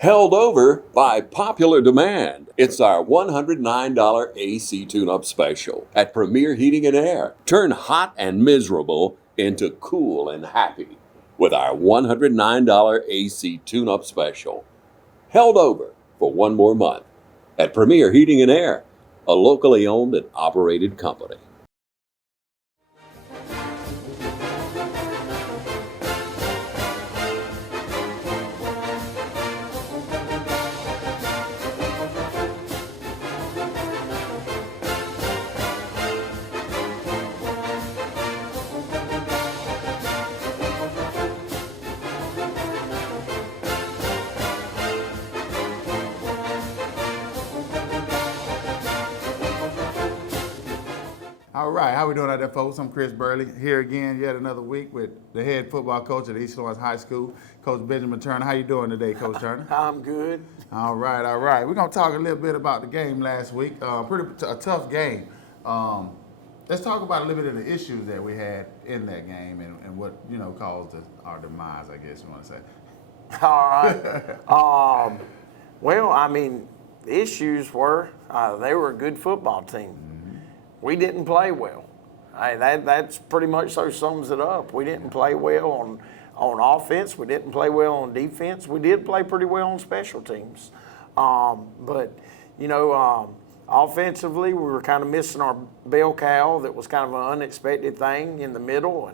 Held over by popular demand. It's our $109 AC tune-up special at Premier Heating and Air. Turn hot and miserable into cool and happy with our $109 AC tune-up special. Held over for one more month at Premier Heating and Air, a locally owned and operated company. All right, how we doing out there, folks? I'm Chris Burley, here again yet another week with the head football coach at East Lawrence High School, Coach Benjamin Turner. How you doing today, Coach Turner? I'm good. All right, all right. We're going to talk a little bit about the game last week. A tough game. Let's talk about a little bit of the issues that we had in that game and what, caused our demise, I guess you want to say. All right. Well, I mean, the issues were they were a good football team. We didn't play well. That's pretty much so sums it up. We didn't play well on offense. We didn't play well on defense. We did play pretty well on special teams. But offensively, we were kind of missing our bell cow. That was kind of an unexpected thing in the middle.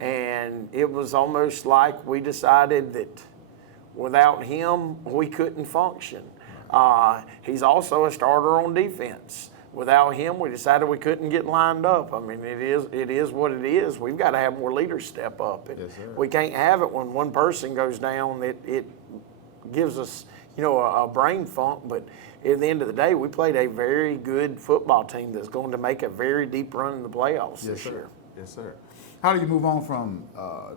And it was almost like we decided that without him, we couldn't function. He's also a starter on defense. Without him, we decided we couldn't get lined up. I mean, it is what it is. We've got to have more leaders step up. Yes, sir. We can't have it when one person goes down. It gives us, a brain funk. But at the end of the day, we played a very good football team that's going to make a very deep run in the playoffs this year. Yes, sir. How do you move on from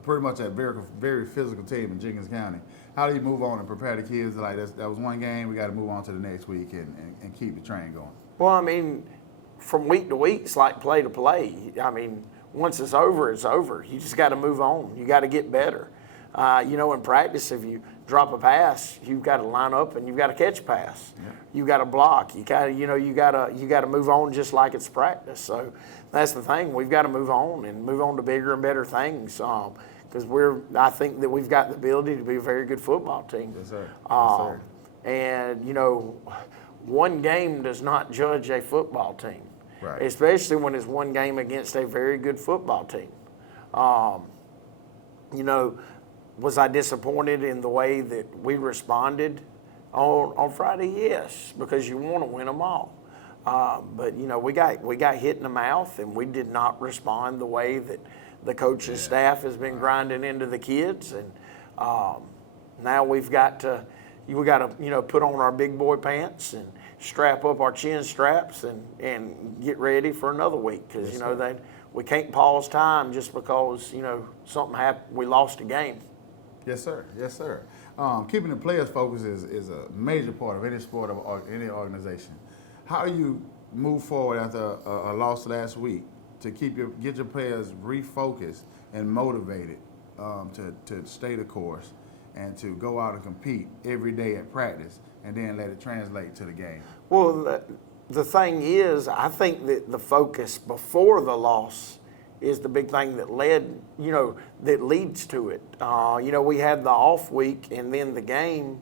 pretty much a very, very physical team in Jenkins County? How do you move on and prepare the kids like that was one game, we got to move on to the next week and keep the train going? Well, I mean, from week to week, it's like play to play. I mean, once it's over, it's over. You just got to move on. You got to get better. In practice, if you drop a pass, you've got to line up and you've got to catch a pass. Yeah. You got to block. You got to move on just like it's practice. So that's the thing. We've got to move on and move on to bigger and better things. Because I think that we've got the ability to be a very good football team. Yes, sir. Yes, sir. And one game does not judge a football team, right, especially when it's one game against a very good football team. Was I disappointed in the way that we responded on Friday? Yes, because you want to win them all. But we got hit in the mouth, and we did not respond the way that the coaching staff has been grinding into the kids, and now we've got to. We got to, put on our big boy pants and strap up our chin straps and get ready for another week because, we can't pause time just because, something happened. We lost a game. Yes, sir. Yes, sir. Keeping the players focused is a major part of any sport or any organization. How do you move forward after a loss last week to get your players refocused and motivated to stay the course and to go out and compete every day at practice and then let it translate to the game? Well, the thing is, I think that the focus before the loss is the big thing that that leads to it. We had the off week and then the game.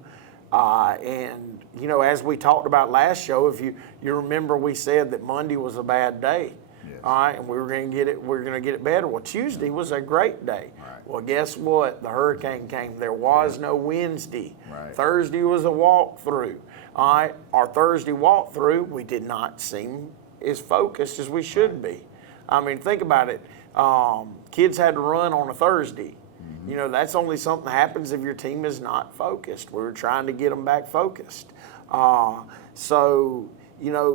And as we talked about last show, if you remember, we said that Monday was a bad day. Yes. All right, and we were going to get it. We're going to get it better. Well, Tuesday was a great day. Right. Well, guess what? The hurricane came. There was no Wednesday. Right. Thursday was a walkthrough. All right, our Thursday walkthrough, we did not seem as focused as we should be. I mean, think about it. Kids had to run on a Thursday. Mm-hmm. That's only something that happens if your team is not focused. We were trying to get them back focused. So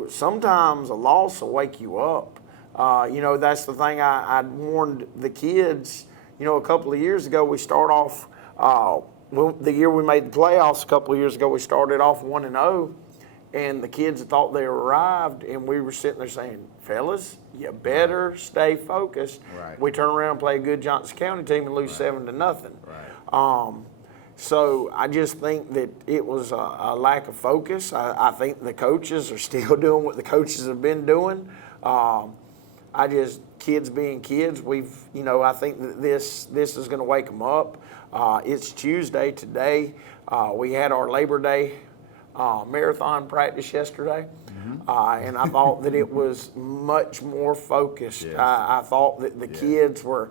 sometimes a loss will wake you up. That's the thing I warned the kids. A couple of years ago, we start off, the year we made the playoffs a couple of years ago, we started off 1-0, and the kids thought they arrived, and we were sitting there saying, fellas, you better stay focused. Right. We turn around and play a good Johnson County team and lose 7-0. Right. So I just think that it was a lack of focus. I think the coaches are still doing what the coaches have been doing. Kids being kids, I think that this is going to wake them up. It's Tuesday today. We had our Labor Day marathon practice yesterday. And I thought that it was much more focused. Yes. I thought that the kids were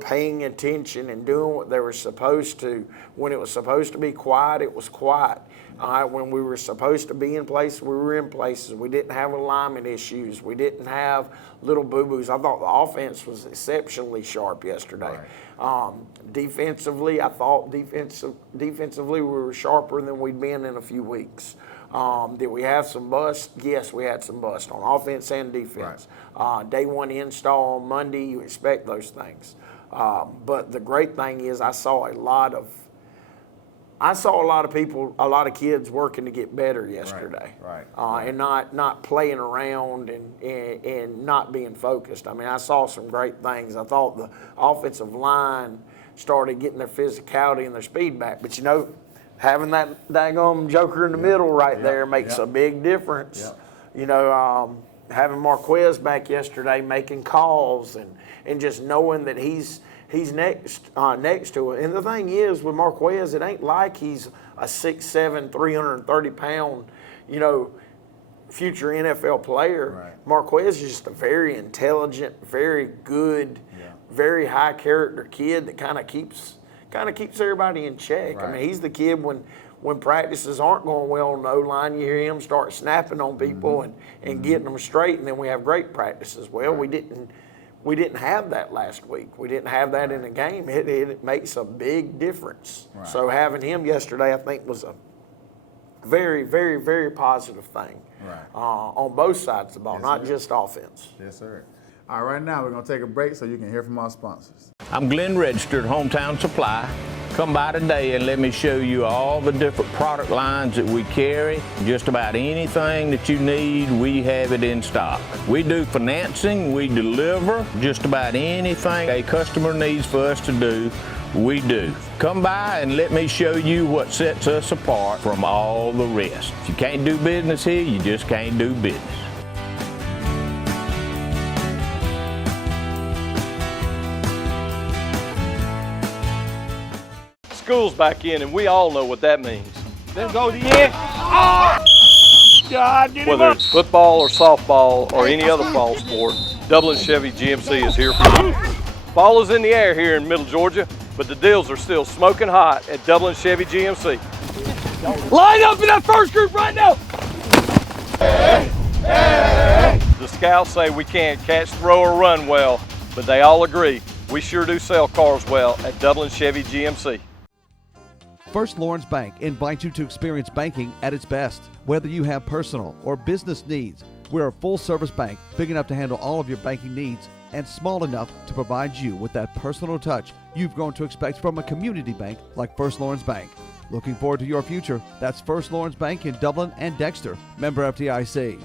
paying attention and doing what they were supposed to. When it was supposed to be quiet, it was quiet. When we were supposed to be in places, we were in places. We didn't have alignment issues. We didn't have little boo-boos. I thought the offense was exceptionally sharp yesterday. Right. Defensively, I thought defensively we were sharper than we'd been in a few weeks. Did we have some busts? Yes, we had some busts on offense and defense. Right. Day one install on Monday, you expect those things. But the great thing is I saw a lot of people, a lot of kids working to get better yesterday. Right. And not playing around and not being focused. I mean, I saw some great things. I thought the offensive line started getting their physicality and their speed back. But, having that daggone joker in the middle there makes a big difference. Having Marquez back yesterday making calls and just knowing that he's next to it. And the thing is with Marquez, it ain't like he's a 6'7", 330-pound, future NFL player. Right. Marquez is just a very intelligent, very good, very high character kid that kind of keeps everybody in check. Right. I mean, he's the kid when practices aren't going well on the O-line, you hear him start snapping on people and getting them straight, and then we have great practices. Well, we didn't have that last week. We didn't have that in the game. It makes a big difference. Right. So having him yesterday, I think, was a very, very, very positive thing on both sides of the ball, not just offense. Yes, sir. All right, now we're going to take a break so you can hear from our sponsors. I'm Glenn Registered, Hometown Supply. Come by today and let me show you all the different product lines that we carry. Just about anything that you need, we have it in stock. We do financing, we deliver just about anything a customer needs for us to do, we do. Come by and let me show you what sets us apart from all the rest. If you can't do business here, you just can't do business. School's back in, and we all know what that means. Then go to the end. Oh! God, get Whether it's football or softball or any other fall sport, Dublin Chevy GMC is here for you. Fall is in the air here in Middle Georgia, but the deals are still smoking hot at Dublin Chevy GMC. Line up in that first group right now. Hey, hey. The scouts say we can't catch, throw, or run well, but they all agree we sure do sell cars well at Dublin Chevy GMC. First Lawrence Bank invites you to experience banking at its best. Whether you have personal or business needs, we're a full-service bank big enough to handle all of your banking needs and small enough to provide you with that personal touch you've grown to expect from a community bank like First Lawrence Bank. Looking forward to your future? That's First Lawrence Bank in Dublin and Dexter. Member FDIC.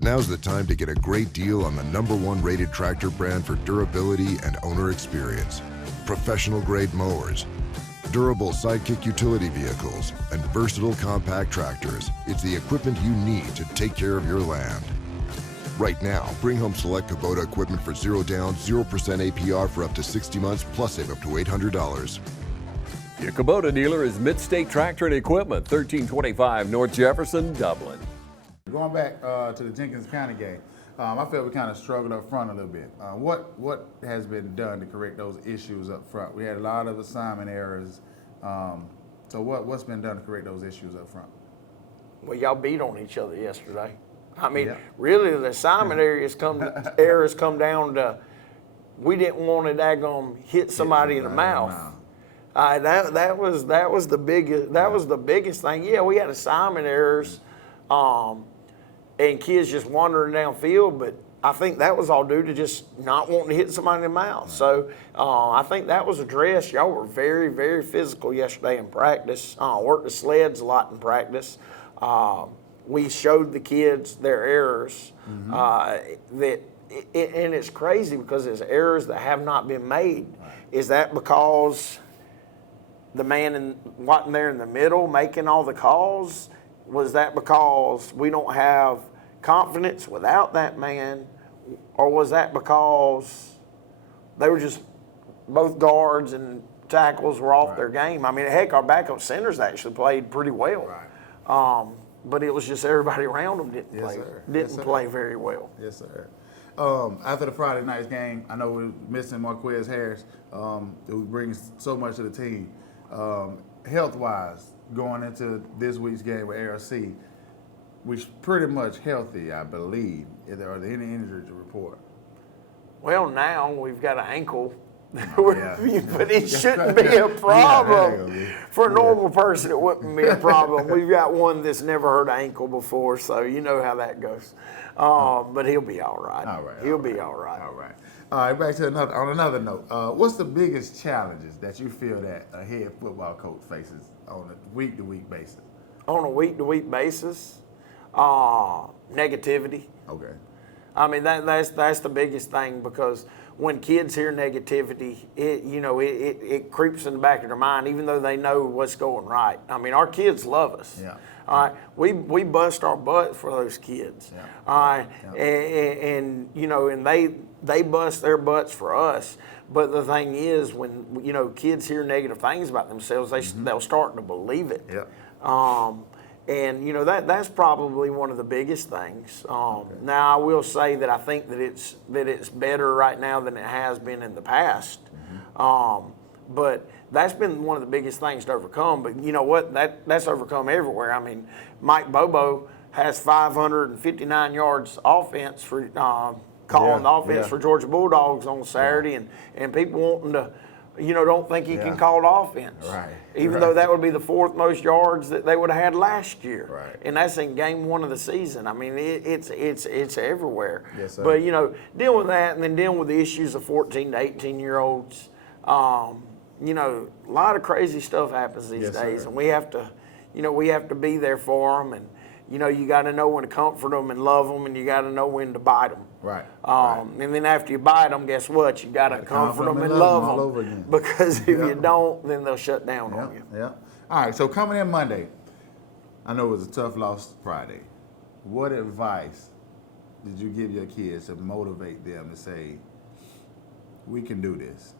Now's the time to get a great deal on the #1 rated tractor brand for durability and owner experience. Professional grade mowers, durable sidekick utility vehicles, and versatile compact tractors. It's the equipment you need to take care of your land. Right now, bring home select Kubota equipment for 0 down, 0% APR for up to 60 months, plus save up to $800. Your Kubota dealer is Mid-State Tractor and Equipment, 1325 North Jefferson, Dublin. Going back to the Jenkins County game, I felt we kind of struggled up front a little bit. What has been done to correct those issues up front? We had a lot of assignment errors. So what's been done to correct those issues up front? Well, y'all beat on each other yesterday. I mean, really, the assignment errors come down to we didn't want to daggone hit somebody in the mouth. That was the biggest thing. Yeah, we had assignment errors. And kids just wandering downfield, but I think that was all due to just not wanting to hit somebody in the mouth. So I think that was addressed. Y'all were very, very physical yesterday in practice. Worked the sleds a lot in practice. We showed the kids their errors that and it's crazy because there's errors that have not been made. Right. Is that because the man wasn't there in the middle making all the calls? Was that because we don't have confidence without that man? Or was that because they were just both guards and tackles were off their game? I mean, heck, our backup centers actually played pretty well. Right. But it was just everybody around them didn't play very well. Yes, sir. After the Friday night's game, I know we're missing Marquez Harris, who brings so much to the team. Health-wise, going into this week's game with ARC, we're pretty much healthy, I believe. Are there any injuries to report? Well, now we've got an ankle. But it shouldn't be a problem. For a normal person, it wouldn't be a problem. We've got one that's never hurt an ankle before, so you know how that goes. But he'll be all right. He'll be all right. All right. All right, back to another note. What's the biggest challenges that you feel that a head football coach faces on a week-to-week basis? On a week-to-week basis? Negativity. Okay. I mean, that's the biggest thing, because when kids hear negativity, it creeps in the back of their mind, even though they know what's going right. I mean, our kids love us. Yeah. All right, we bust our butts for those kids. Yeah. All right, and they bust their butts for us. But the thing is, when kids hear negative things about themselves, they'll start to believe it. Yeah. And that's probably one of the biggest things. Now, I will say that I think that it's better right now than it has been in the past. But that's been one of the biggest things to overcome. But you know what? That's overcome everywhere. I mean, Mike Bobo has 559 yards offense for calling the offense for Georgia Bulldogs on Saturday, and people wanting to. Don't think he can call the offense. Right. Even though that would be the fourth most yards that they would have had last year. Right. And that's in game one of the season. I mean, it's everywhere. Yes, sir. But, dealing with that and then dealing with the issues of 14 to 18-year-olds, a lot of crazy stuff happens these days. Sir. And we have to be there for them. And, you got to know when to comfort them and love them, and you got to know when to bite them. Right. And then after you bite them, guess what? You got to comfort them and love them all over again. Because if you don't, then they'll shut down on you. Yeah. All right. So coming in Monday, I know it was a tough loss Friday. What advice did you give your kids to motivate them to say, we can do this?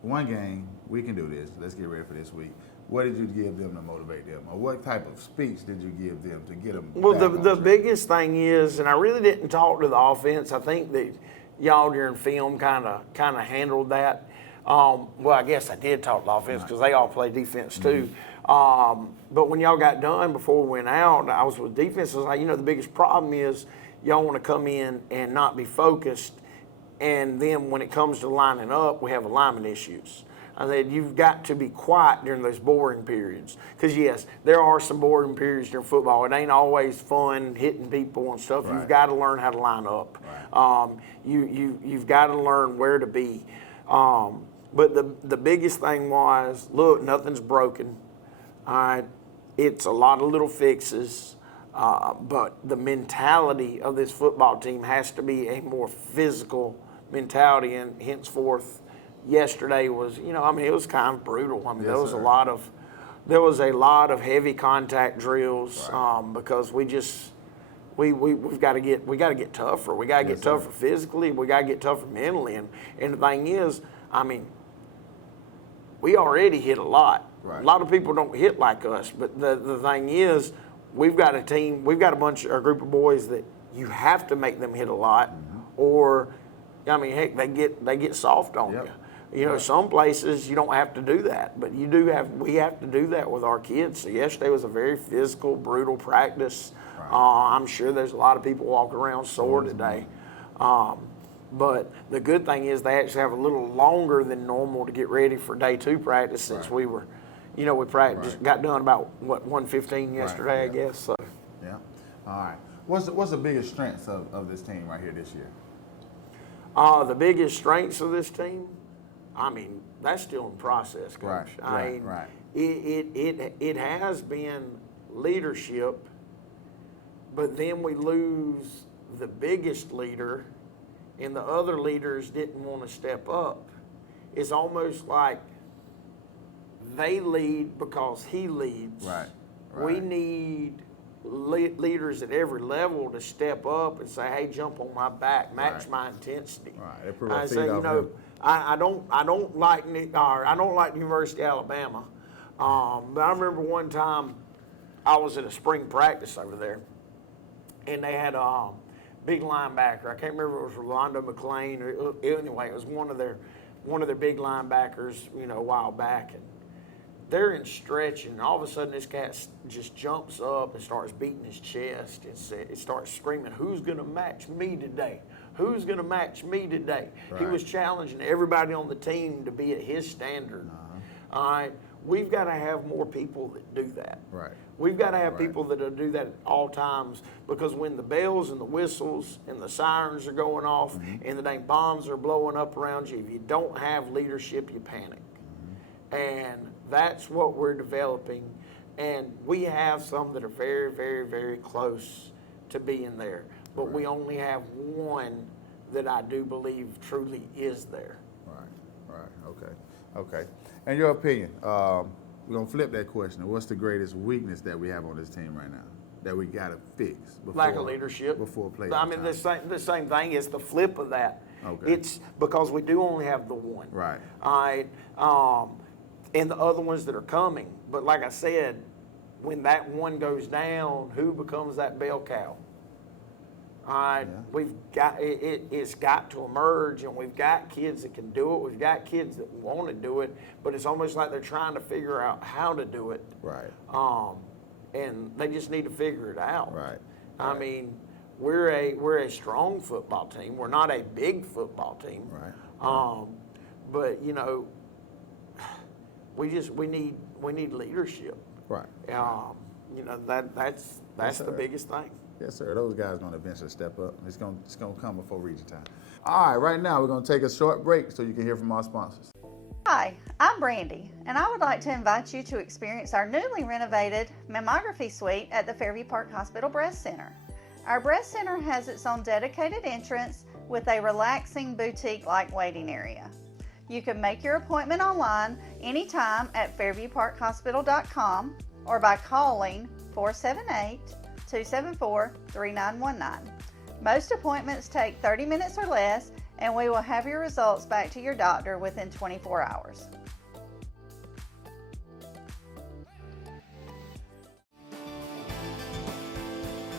One game, we can do this. Let's get ready for this week. What did you give them to motivate them? Or what type of speech did you give them to get them? Well, the biggest thing is, and I really didn't talk to the offense. I think that y'all during film kind of handled that. Well, I guess I did talk to the offense because they all play defense too. But when y'all got done before we went out, I was with defense. I was like, the biggest problem is y'all want to come in and not be focused. And then when it comes to lining up, we have alignment issues. I said, you've got to be quiet during those boring periods. Because, yes, there are some boring periods during football. It ain't always fun hitting people and stuff. Right. You've got to learn how to line up. Right. You've got to learn where to be. But the biggest thing was, look, nothing's broken. All right, it's a lot of little fixes. But the mentality of this football team has to be a more physical mentality, and henceforth, yesterday was, it was kind of brutal. I mean, there was a lot of heavy contact drills, because we've got to get tougher. We got to get tougher physically. We got to get tougher mentally. And the thing is, I mean, we already hit a lot. Right. A lot of people don't hit like us. But the thing is, we've got a group of boys that you have to make them hit a lot, or, I mean, heck, they get soft on you. Some places you don't have to do that, but we have to do that with our kids. So yesterday was a very physical, brutal practice. Right. I'm sure there's a lot of people walking around sore today. But the good thing is they actually have a little longer than normal to get ready for day 2 practice, since we were, we practiced, got done about 1:15 yesterday, I guess. So. Yeah. All right. What's the biggest strengths of this team right here this year? The biggest strengths of this team, I mean, that's still in process, Coach. Right. It has been leadership, but then we lose the biggest leader, and the other leaders didn't want to step up, it's almost like they lead because he leads. Right. We need leaders at every level to step up and say, "Hey, jump on my back, match Right. my intensity." Right. They put a I feed say, you off know, him. I don't like the University of Alabama, but I remember one time I was at a spring practice over there, and they had a big linebacker. I can't remember if it was Rolando McClain or anyway, it was one of their big linebackers, you know, a while back, and they're in stretching, and all of a sudden this cat just jumps up and starts beating his chest and it starts screaming, "Who's going to match me today? Who's going to match me today?" He Right. was challenging everybody on the team to be at his standard. All right, we've got to have more people that do that. Right. We've got to have Right. people that'll do that at all times, because when the bells and the whistles and the sirens are going off and the dang bombs are blowing up around you, if you don't have leadership, you panic. And that's what we're developing. And we have some that are very, very, very close to being there. But we only have one that I do believe truly is there. Right. Okay. In your opinion, we're gonna flip that question. What's the greatest weakness that we have on this team right now that we gotta fix? Lack of leadership. Before playoff I mean, time? the same thing is the flip of that. Okay. It's because we do only have the one. Right. All right. And the other ones that are coming. But like I said, when that one goes down, who becomes that bell cow? All right, Yeah. we've got it's got to emerge, and we've got kids that can do it. We've got kids that want to do it, but it's almost like they're trying to figure out how to do it. Right. And they just need to figure it out. Right. I mean, we're a strong football team. We're not a big football team. Right. But you know, we need leadership. Right. You know, that's Yes, the sir. biggest thing. Yes, sir. Those guys gonna eventually step up. It's gonna come before region time. All right. Right now, we're gonna take a short break so you can hear from our sponsors. Hi, I'm Brandy, and I would like to invite you to experience our newly renovated mammography suite at the Fairview Park Hospital Breast Center. Our breast center has its own dedicated entrance with a relaxing boutique-like waiting area. You can make your appointment online anytime at fairviewparkhospital.com or by calling 478-274-3919. Most appointments take 30 minutes or less, and we will have your results back to your doctor within 24 hours.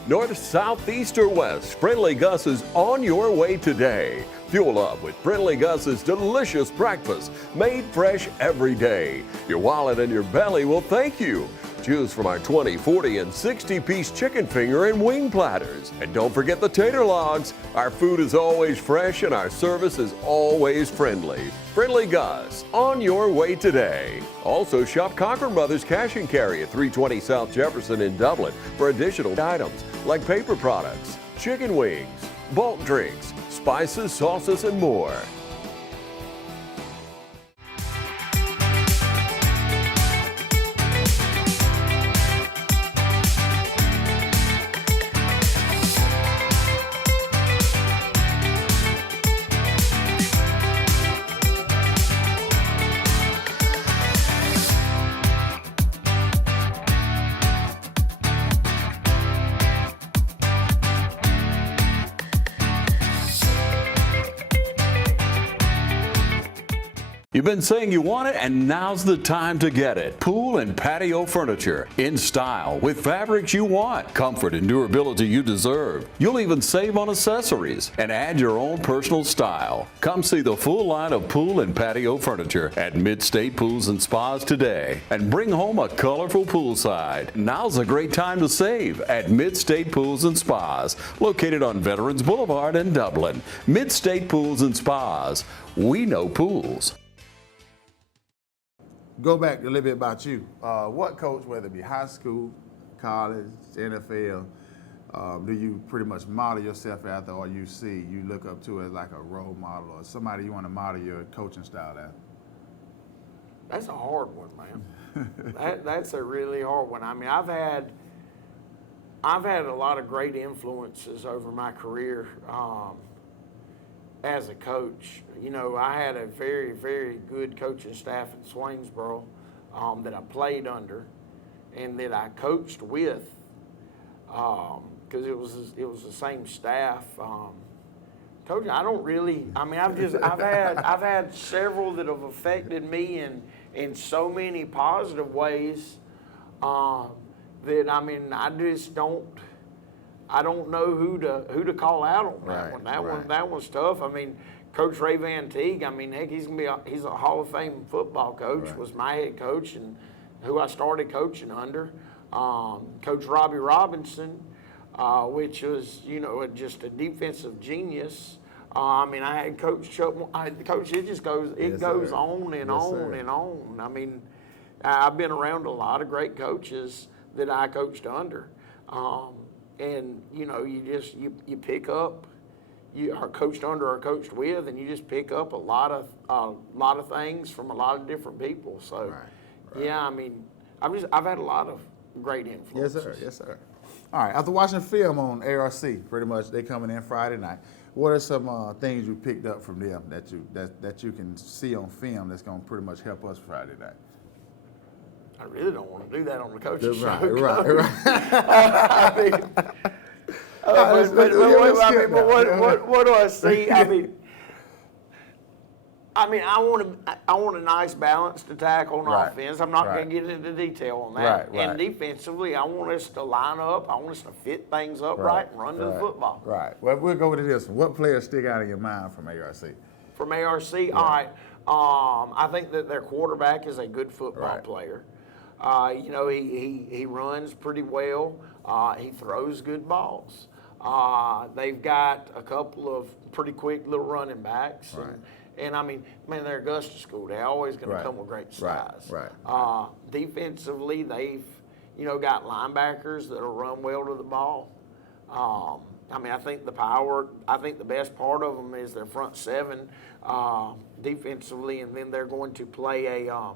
North, south, east, or west, Friendly Gus is on your way today. Fuel up with Friendly Gus's delicious breakfast, made fresh every day. Your wallet and your belly will thank you. Choose from our 20, 40, and 60-piece chicken finger and wing platters. And don't forget the tater logs. Our food is always fresh and our service is always friendly. Friendly Gus, on your way today. Also shop Cochran Brothers Cash and Carry at 320 South Jefferson in Dublin for additional items like paper products, chicken wings, bulk drinks, spices, sauces, and more. You've been saying you want it, and now's the time to get it. Pool and patio furniture in style with fabrics you want, comfort and durability you deserve. You'll even save on accessories and add your own personal style. Come see the full line of pool and patio furniture at Mid-State Pools and Spas today and bring home a colorful poolside. Now's a great time to save at Mid-State Pools and Spas, located on Veterans Boulevard in Dublin. Mid-State Pools and Spas. We know pools. Go back a little bit about you. What coach, whether it be high school, college, NFL, do you pretty much model yourself after, or you look up to as like a role model or somebody you want to model your coaching style after? That's a hard one, man. That's a really hard one. I mean, I've had a lot of great influences over my career. as a coach, you know, I had a very, very good coaching staff at Swainsboro that I played under and that I coached with because it was the same staff. Coach, I don't really. I mean, I've had several that have affected me in so many positive ways that I mean, I just don't. I don't know who to call out on that one. That one's tough. I mean, Coach Ray Van Teague. I mean, heck, he's a Hall of Fame football coach. Was my head coach and who I started coaching under. Coach Robbie Robinson, which was just a defensive genius. I mean, I had Coach Chuck. Coach, it just goes. It goes on and on and on. I mean, I've been around a lot of great coaches that I coached under. And you pick up, you are coached under or coached with, and you just pick up a lot of things from a lot of different people. So, yeah, I mean, I've had a lot of great influences. Yes, sir. All right. After watching film on ARC, pretty much they coming in Friday night. What are some things you picked up from them that you can see on film that's going to pretty much help us Friday night? I really don't want to do that on the coach's show. What do I see? I mean, I want a nice balanced attack on offense. I'm not going to get into detail on that. And defensively, I want us to line up. I want us to fit things up right and run to the football. Right. Well, we'll go with this one. What players stick out in your mind from ARC? From ARC, all right. I think that their quarterback is a good football player. He runs pretty well. He throws good balls. They've got a couple of pretty quick little running backs. And I mean, man, they're Augusta School. They're always going to come with great size. Defensively, they've, got linebackers that'll run well to the ball. I mean, I think the best part of them is their front seven defensively, and then they're going to play a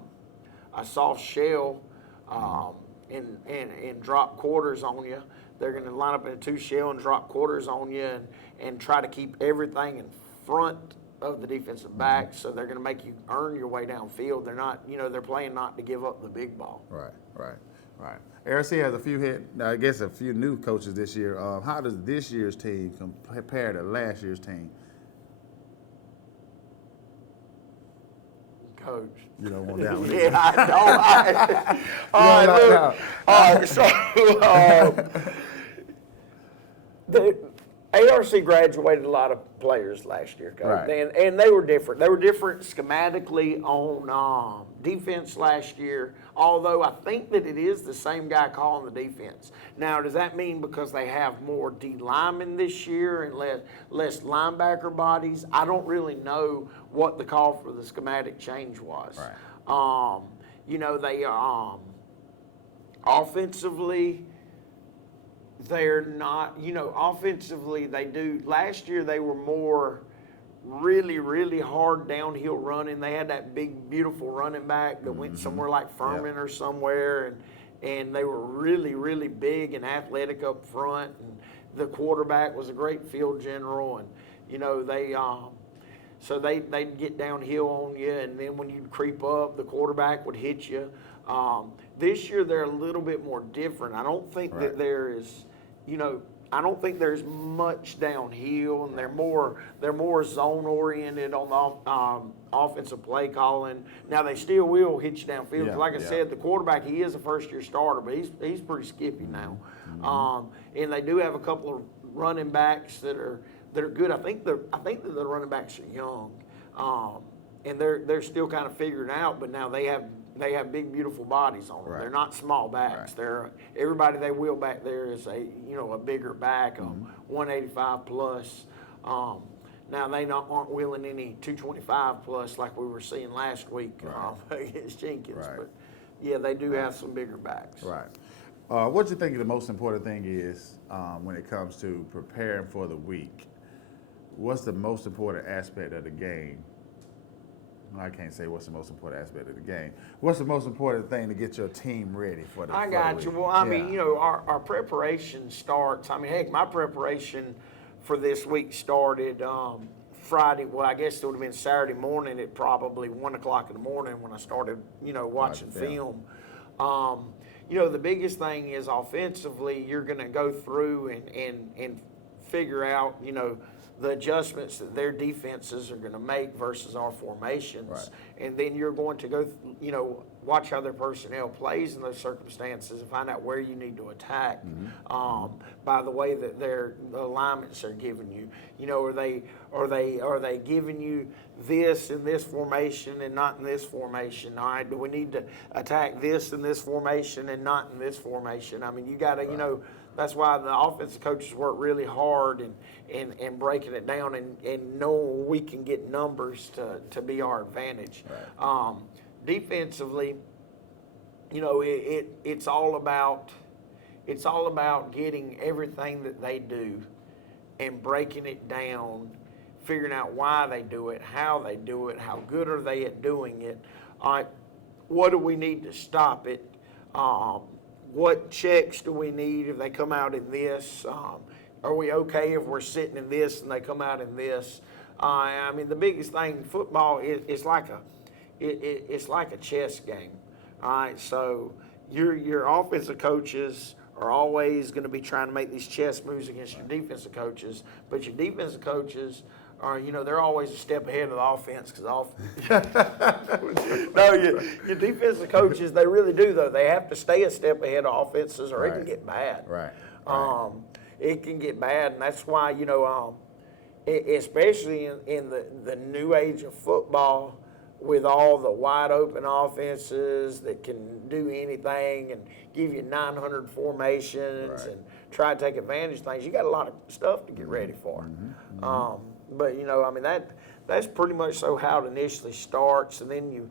soft shell and drop quarters on you. They're going to line up in a two shell and drop quarters on you and try to keep everything in front of the defensive back. So they're going to make you earn your way downfield. They're not, they're playing not to give up the big ball. Right. ARC has a few new coaches this year. How does this year's team compare to last year's team? Coach. You don't want that one. Yeah, I don't. So the ARC graduated a lot of players last year, Coach. And they were different. They were different schematically on defense last year, although I think that it is the same guy calling the defense. Now, does that mean because they have more D linemen this year and less linebacker bodies? I don't really know what the call for the schematic change was. They offensively, they're not, offensively they do. Last year they were more really, really hard downhill running. They had that big, beautiful running back that went somewhere like Furman or somewhere, and they were really, really big and athletic up front. And the quarterback was a great field general, and so they'd get downhill on you, and then when you'd creep up, the quarterback would hit you. This year they're a little bit more different. I don't think that there is, I don't think there's much downhill, and they're more zone oriented on the offensive play calling. Now they still will hit you downfield. Like I said, the quarterback, he is a first-year starter, but he's pretty skippy now. And they do have a couple of running backs that are good. I think that the running backs are young, and they're still kind of figuring out. But now they have big, beautiful bodies on them. They're not small backs. Everybody they wheel back there is a bigger back, 185 plus. Now they aren't wheeling any 225 plus like we were seeing last week against Jenkins. But yeah, they do have some bigger backs. What do you think the most important thing is when it comes to preparing for the week? What's the most important aspect of the game? I can't say what's the most important aspect of the game. What's the most important thing to get your team ready for the week? I got you. Well, I mean, our preparation starts. I mean, heck, my preparation for this week started Friday, well, I guess it would have been Saturday morning at probably 1 o'clock in the morning when I started, watching film. The biggest thing is offensively, you're going to go through and figure out, the adjustments that their defenses are going to make versus our formations. Right. And then you're going to go, watch how their personnel plays in those circumstances and find out where you need to attack by the way that the alignments are giving you. Are they giving you this in this formation and not in this formation? All right, do we need to attack this in this formation and not in this formation? I mean, you got to, that's why the offensive coaches work really hard and breaking it down and knowing we can get numbers to be our advantage. Right. Defensively, it's all about getting everything that they do and breaking it down, figuring out why they do it, how they do it, how good are they at doing it. What do we need to stop it? What checks do we need if they come out in this? Are we okay if we're sitting in this and they come out in this? I mean, the biggest thing in football is like it's like a chess game. All right, so your offensive coaches are always going to be trying to make these chess moves against your defensive coaches, but your defensive coaches are, they're always a step ahead of the offense your defensive coaches, they really do, though. They have to stay a step ahead of offenses or it can get bad. Right. It can get bad, and that's why, especially in the new age of football, with all the wide open offenses that can do anything and give you 900 formations and try to take advantage of things, you got a lot of stuff to get ready for. But that's pretty much so how it initially starts, and then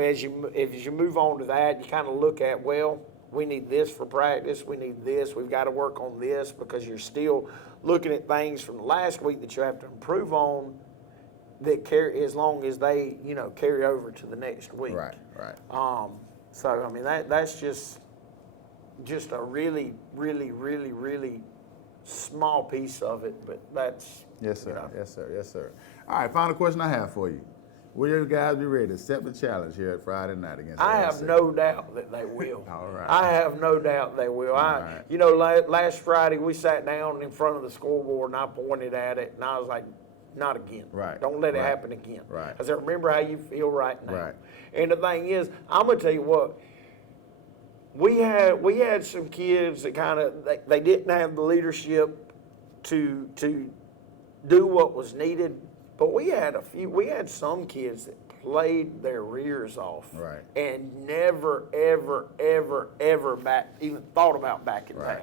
as you move on to that, you kind of look at, well, we need this for practice, we need this, we've got to work on this, because you're still looking at things from the last week that you have to improve on, that carry as long as they carry over to the next week. Right. So that's just a really, really, really, really small piece of it, but that's Yes, sir. Yes, sir. All right, final question I have for you. Will you guys be ready to accept the challenge here at Friday night against I have no doubt that they will. All right. I have no doubt they will. Last Friday we sat down in front of the scoreboard and I pointed at it and I was like, not again. Right. Don't let it happen again. Right. I said, remember how you feel right now. Right. And the thing is, I'm gonna tell you what, we had some kids that kind of they didn't have the leadership to do what was needed, but we had some kids that played their rears off, right, and never, ever, ever, ever even thought about backing down.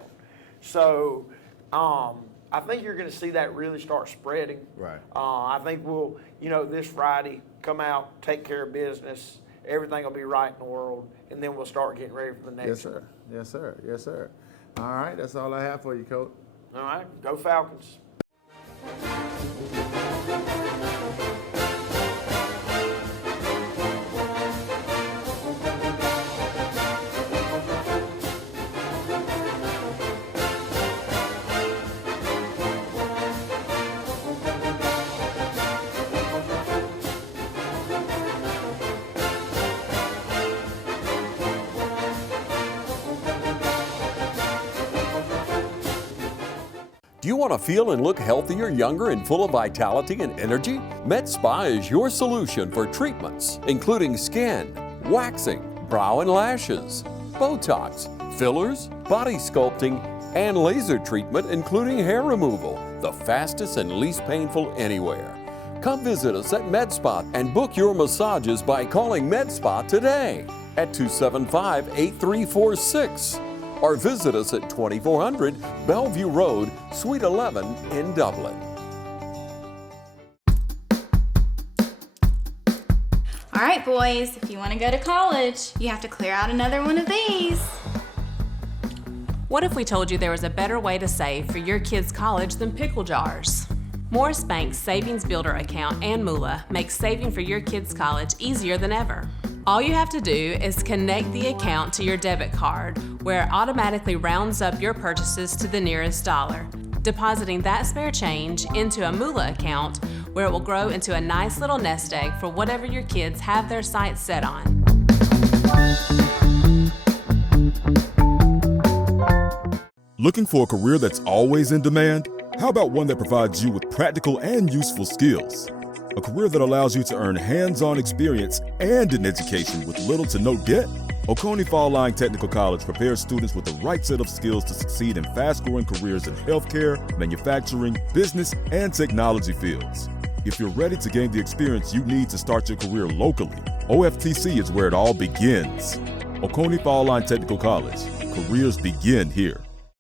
So I think you're going to see that really start spreading. Right. I think we'll, this Friday, come out, take care of business, everything will be right in the world, and then we'll start getting ready for the next one. Yes, sir. All right, that's all I have for you, Coach. All right, go Falcons. Do you want to feel and look healthier, younger, and full of vitality and energy? Med Spa is your solution for treatments, including skin, waxing, brow and lashes, Botox, fillers, body sculpting, and laser treatment, including hair removal, the fastest and least painful anywhere. Come visit us at Med Spa and book your massages by calling Med Spa today at 275-8346. Or visit us at 2400 Bellevue Road, Suite 11 in Dublin. All right, boys, if you want to go to college, you have to clear out another one of these. What if we told you there was a better way to save for your kids' college than pickle jars? Morris Bank's Savings Builder account and Moolah makes saving for your kids' college easier than ever. All you have to do is connect the account to your debit card, where it automatically rounds up your purchases to the nearest dollar, depositing that spare change into a Moolah account where it will grow into a nice little nest egg for whatever your kids have their sights set on. Looking for a career that's always in demand? How about one that provides you with practical and useful skills? A career that allows you to earn hands-on experience and an education with little to no debt? Oconee Fall Line Technical College prepares students with the right set of skills to succeed in fast-growing careers in healthcare, manufacturing, business, and technology fields. If you're ready to gain the experience you need to start your career locally, OFTC is where it all begins. Oconee Fall Line Technical College. Careers begin here.